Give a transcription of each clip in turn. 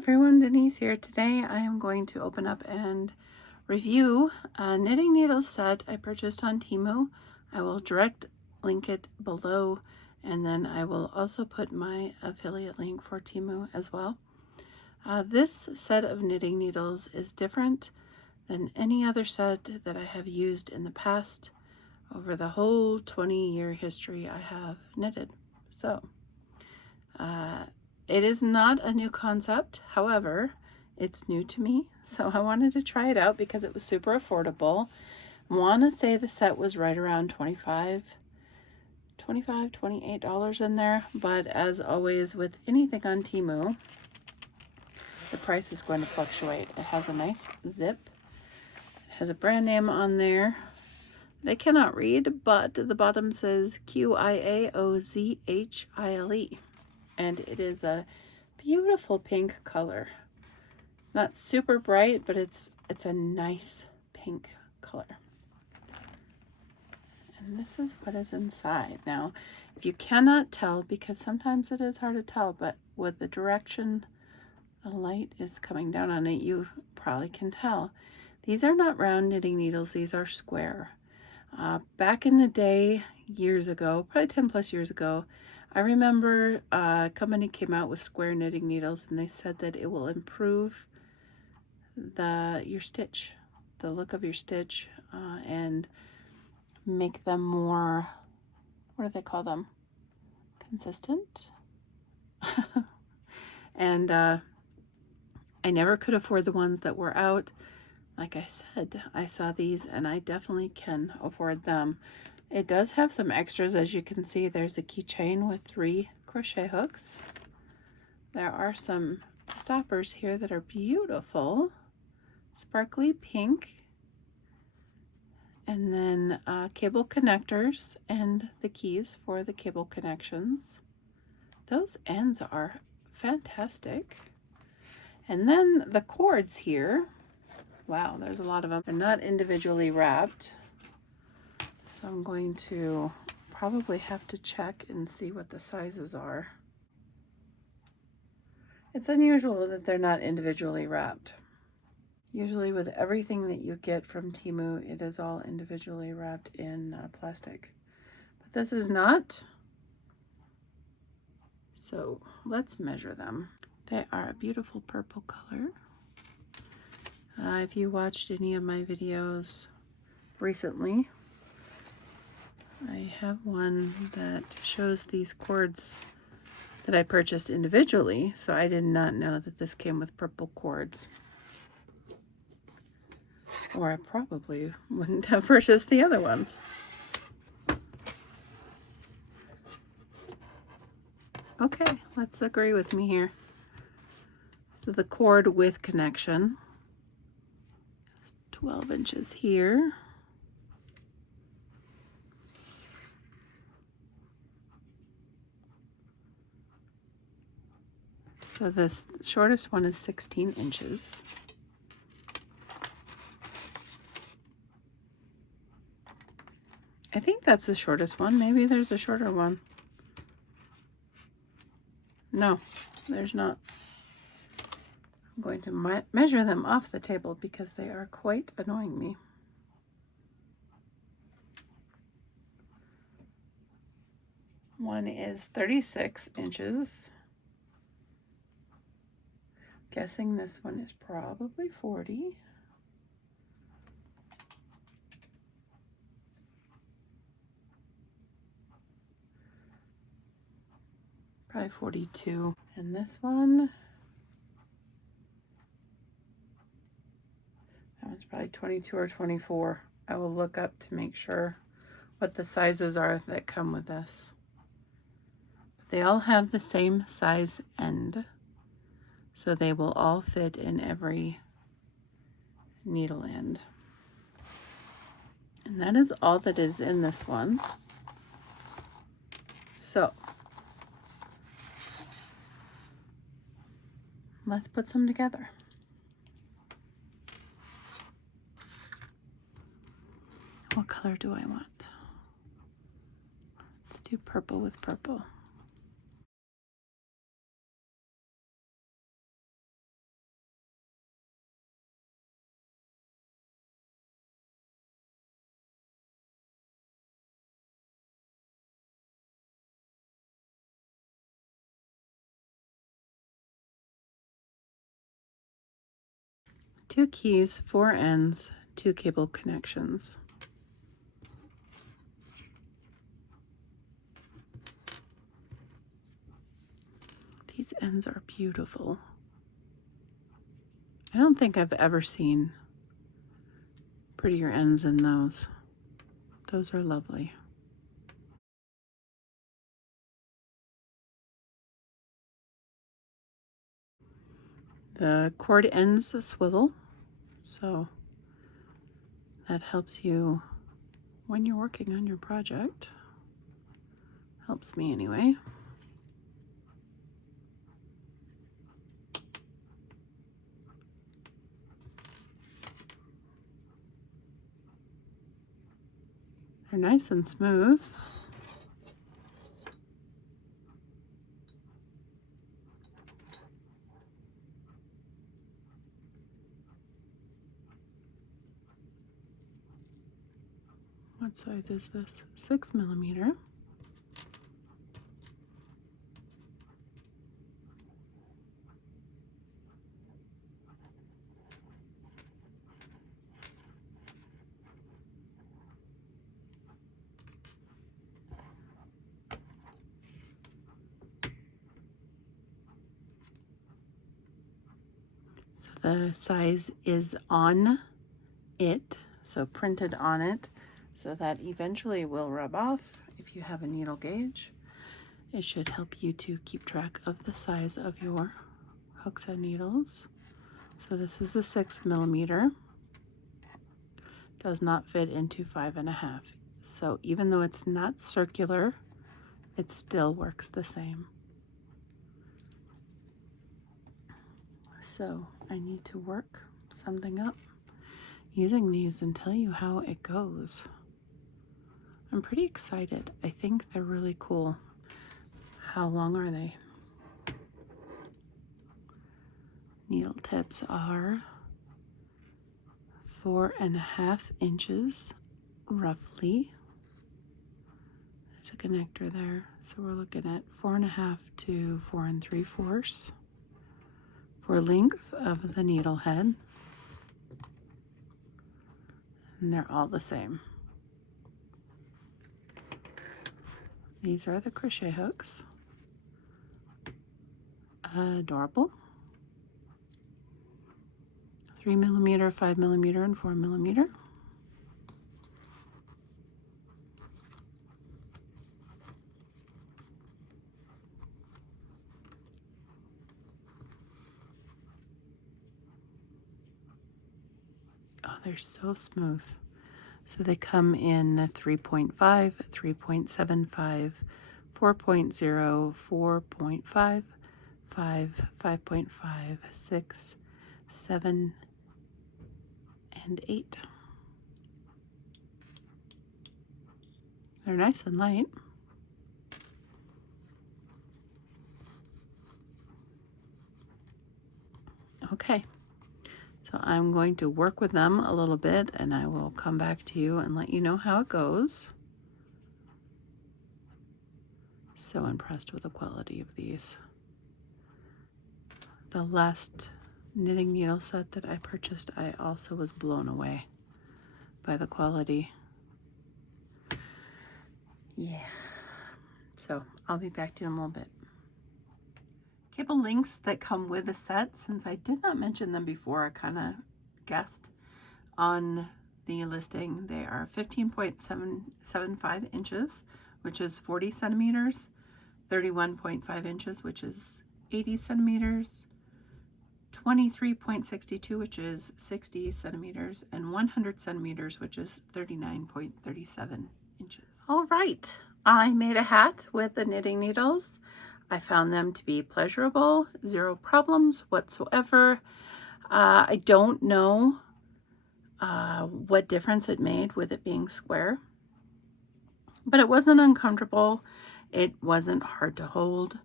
everyone, Denise here. Today I am going to open up and review a knitting needle set I purchased on Temu. I will direct link it below, and then I will also put my affiliate link for Temu as well. This set of knitting needles is different than any other set that I have used in the past over the whole 20-year history I have knitted. So it is not a new concept, however, it's new to me, so I wanted to try it out because it was super affordable. I want to say the set was right around $28 in there, but as always with anything on Temu, the price is going to fluctuate. It has a nice zip, it has a brand name on there that I cannot read, but the bottom says QIAOZHILE. And it is a beautiful pink color. It's not super bright, but it's a nice pink color. And this is what is inside. Now, if you cannot tell, because sometimes it is hard to tell, but with the direction the light is coming down on it, you probably can tell. These are not round knitting needles, these are square. Back in the day, years ago, probably 10 plus years ago, I remember a company came out with square knitting needles, and they said that it will improve your stitch, the look of your stitch, and make them more, what do they call them? Consistent? And I never could afford the ones that were out. Like I said, I saw these and I definitely can afford them. It does have some extras. As you can see, there's a keychain with 3 crochet hooks. There are some stoppers here that are beautiful, sparkly pink, and then cable connectors and the keys for the cable connections. Those ends are fantastic. And then the cords here, wow, there's a lot of them. They're not individually wrapped. So I'm going to probably have to check and see what the sizes are. It's unusual that they're not individually wrapped. Usually with everything that you get from Temu, it is all individually wrapped in plastic. But this is not. So let's measure them. They are a beautiful purple color. If you watched any of my videos recently, I have one that shows these cords that I purchased individually, so I did not know that this came with purple cords. Or I probably wouldn't have purchased the other ones. Okay, let's agree with me here. So the cord with connection is 12 inches here. So this shortest one is 16 inches. I think that's the shortest one. Maybe there's a shorter one. No, there's not. I'm going to measure them off the table because they are quite annoying me. One is 36 inches. Guessing this one is probably 40. Probably 42. And this one, that one's probably 22 or 24. I will look up to make sure what the sizes are that come with this. But they all have the same size end, so they will all fit in every needle end. And that is all that is in this one. So let's put some together. What color do I want? Let's do purple with purple. 2 keys, 4 ends, 2 cable connections. These ends are beautiful. I don't think I've ever seen prettier ends than those. Those are lovely. The cord ends swivel, so that helps you when you're working on your project. Helps me anyway. They're nice and smooth. What size is this? 6 millimeter. So the size is on it, so printed on it, so that eventually will rub off if you have a needle gauge. It should help you to keep track of the size of your hooks and needles. So this is a 6 millimeter. Does not fit into 5.5. So even though it's not circular, it still works the same. So I need to work something up using these and tell you how it goes. I'm pretty excited. I think they're really cool. How long are they? Needle tips are 4.5 inches roughly. There's a connector there, so we're looking at 4.5 to 4 3/4 for length of the needle head, and they're all the same. These are the crochet hooks. Adorable. 3 millimeter, 5 millimeter, and 4 millimeter. Oh, they're so smooth. So they come in 3.5, 3.75, 4.0, 4.5, 5, 5.5, 6, 7, and 8. They're nice and light. Okay, so I'm going to work with them a little bit and I will come back to you and let you know how it goes. So impressed with the quality of these. The last knitting needle set that I purchased, I also was blown away by the quality. Yeah, so I'll be back to you in a little bit. Cable links that come with the set, since I did not mention them before, I kind of guessed on the listing. They are 15.75 inches, which is 40 centimeters, 31.5 inches, which is 80 centimeters, 23.62, which is 60 centimeters, and 100 centimeters, which is 39.37 inches. All right, I made a hat with the knitting needles. I found them to be pleasurable, 0 problems whatsoever. I don't know what difference it made with it being square, but it wasn't uncomfortable. It wasn't hard to hold.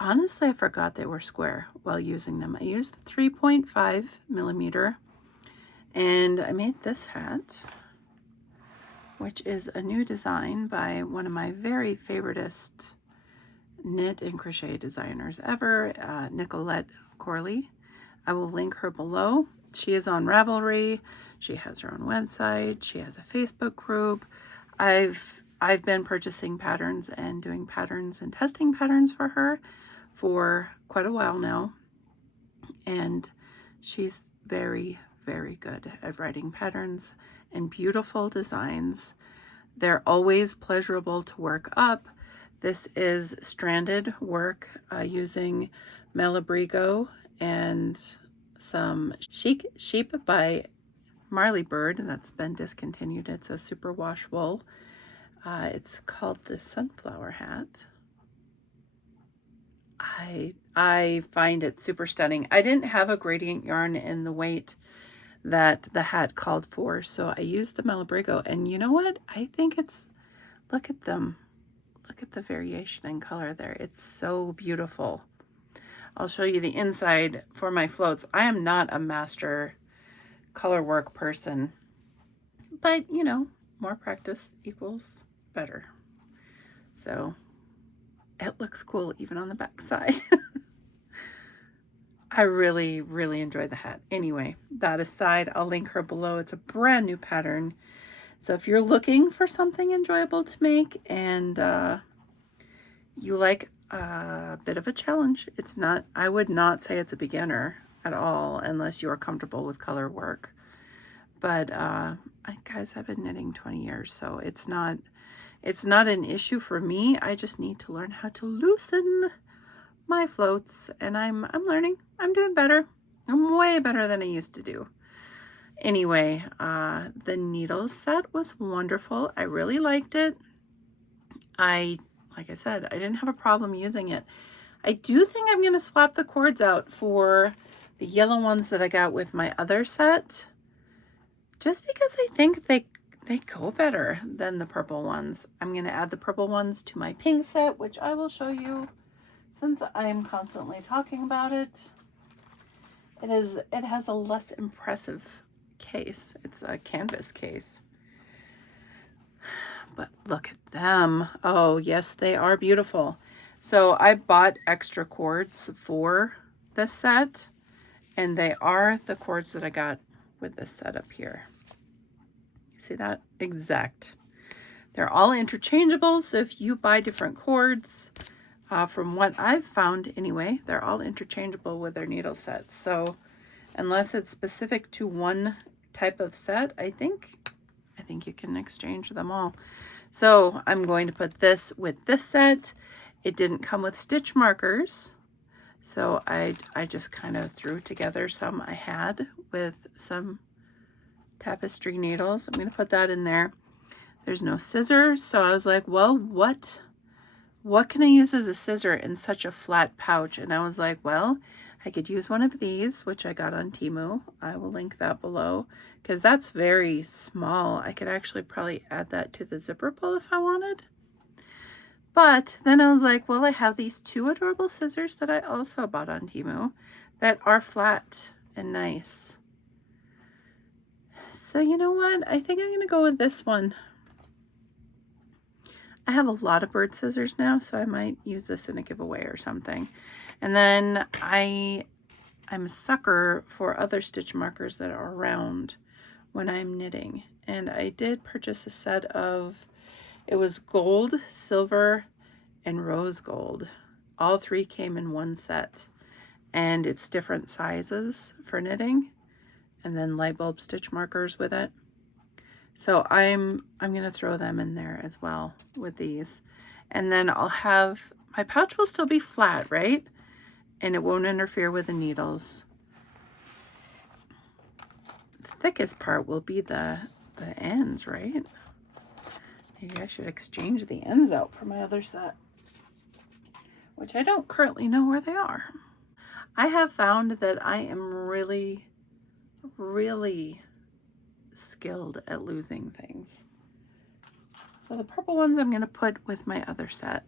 Honestly, I forgot they were square while using them. I used the 3.5 millimeter, and I made this hat, which is a new design by one of my very favoritist knit and crochet designers ever, Nicolett Corley. I will link her below. She is on Ravelry. She has her own website. She has a Facebook group. I've been purchasing patterns and doing patterns and testing patterns for her for quite a while now. And she's very, very good at writing patterns and beautiful designs. They're always pleasurable to work up. This is stranded work using Malabrigo and some sheep by Marley Bird that's been discontinued. It's a superwash wool. It's called the Sunflower Hat. I find it super stunning. I didn't have a gradient yarn in the weight that the hat called for, so I used the Malabrigo, and you know what? I think it's, look at them. Look at the variation in color there. It's so beautiful. I'll show you the inside for my floats. I am not a master color work person, but you know, more practice equals better. So it looks cool even on the back side. I really, really enjoy the hat. Anyway, that aside, I'll link her below. It's a brand new pattern. So if you're looking for something enjoyable to make and you like a bit of a challenge, it's not, I would not say it's a beginner at all unless you are comfortable with color work. But guys, I've been knitting 20 years, so it's not an issue for me. I just need to learn how to loosen my floats, and I'm learning. I'm doing better. I'm way better than I used to do. Anyway, the needle set was wonderful. I really liked it. Like I said, I didn't have a problem using it. I do think I'm going to swap the cords out for the yellow ones that I got with my other set, just because I think they go better than the purple ones. I'm going to add the purple ones to my pink set, which I will show you since I am constantly talking about it. It has a less impressive case. It's a canvas case. But look at them. Oh, yes, they are beautiful. So I bought extra cords for this set, and they are the cords that I got with this set up here. See that? Exact. They're all interchangeable, so if you buy different cords, from what I've found anyway, they're all interchangeable with their needle sets. So unless it's specific to one type of set, I think you can exchange them all. So I'm going to put this with this set. It didn't come with stitch markers, so I just kind of threw together some I had with some tapestry needles. I'm going to put that in there. There's no scissors, so I was like, well, what can I use as a scissor in such a flat pouch? And I was like, well, I could use one of these, which I got on Temu. I will link that below because that's very small. I could actually probably add that to the zipper pull if I wanted. But then I was like, well, I have these two adorable scissors that I also bought on Temu that are flat and nice. So you know what? I think I'm going to go with this one. I have a lot of bird scissors now, so I might use this in a giveaway or something. And then I'm a sucker for other stitch markers that are round when I'm knitting. And I did purchase a set of, it was gold, silver, and rose gold. All three came in one set. And it's different sizes for knitting. And then light bulb stitch markers with it. So I'm going to throw them in there as well with these. And then I'll have, my pouch will still be flat, right? And it won't interfere with the needles. The thickest part will be the ends, right? Maybe I should exchange the ends out for my other set, which I don't currently know where they are. I have found that I am really, really skilled at losing things. So the purple ones I'm going to put with my other set.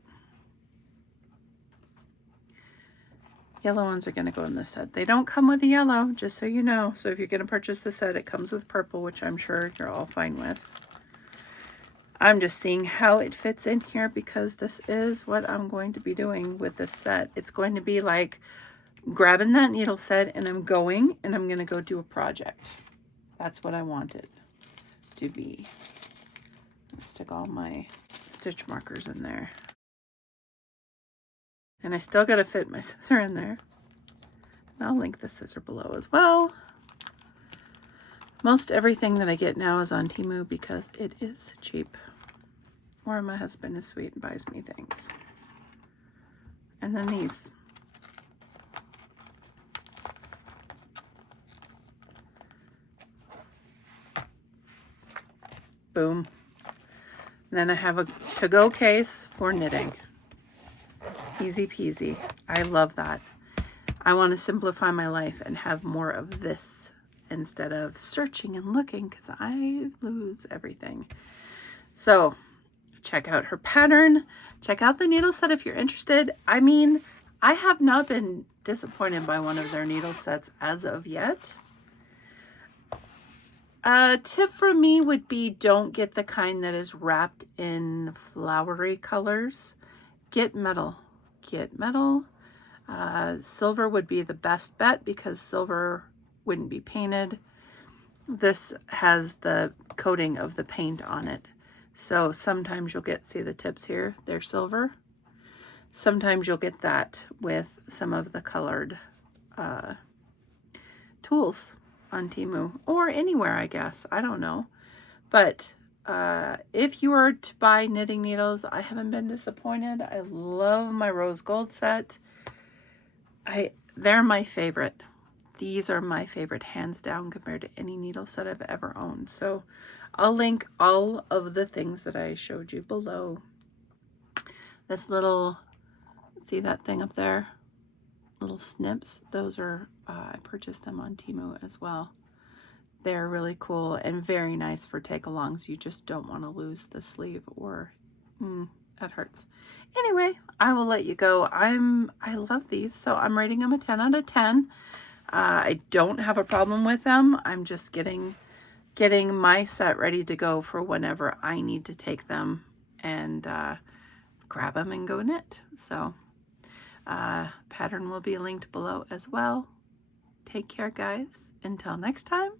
Yellow ones are going to go in this set. They don't come with the yellow, just so you know. So if you're going to purchase the set, it comes with purple, which I'm sure you're all fine with. I'm just seeing how it fits in here because this is what I'm going to be doing with this set. It's going to be like grabbing that needle set and I'm going and I'm going to go do a project. That's what I wanted to be. I'll stick all my stitch markers in there. And I still got to fit my scissor in there. And I'll link the scissor below as well. Most everything that I get now is on Temu because it is cheap. Or my husband is sweet and buys me things. And then these. Boom. And then I have a to-go case for knitting. Easy peasy. I love that. I want to simplify my life and have more of this instead of searching and looking because I lose everything. So check out her pattern. Check out the needle set if you're interested. I mean, I have not been disappointed by one of their needle sets as of yet. A tip from me would be don't get the kind that is wrapped in flowery colors. Get metal. Get metal. Silver would be the best bet because silver wouldn't be painted. This has the coating of the paint on it. So sometimes you'll get, see the tips here, they're silver. Sometimes you'll get that with some of the colored tools on Temu or anywhere, I guess. I don't know. But if you were to buy knitting needles, I haven't been disappointed. I love my rose gold set. They're my favorite. These are my favorite hands down compared to any needle set I've ever owned. So I'll link all of the things that I showed you below. This little, see that thing up there? Little snips. Those are, I purchased them on Temu as well. They're really cool and very nice for take-alongs. You just don't want to lose the sleeve or that hurts. Anyway, I will let you go. I love these, so I'm rating them a 10 out of 10. I don't have a problem with them. I'm just getting my set ready to go for whenever I need to take them and grab them and go knit. So pattern will be linked below as well. Take care, guys. Until next time.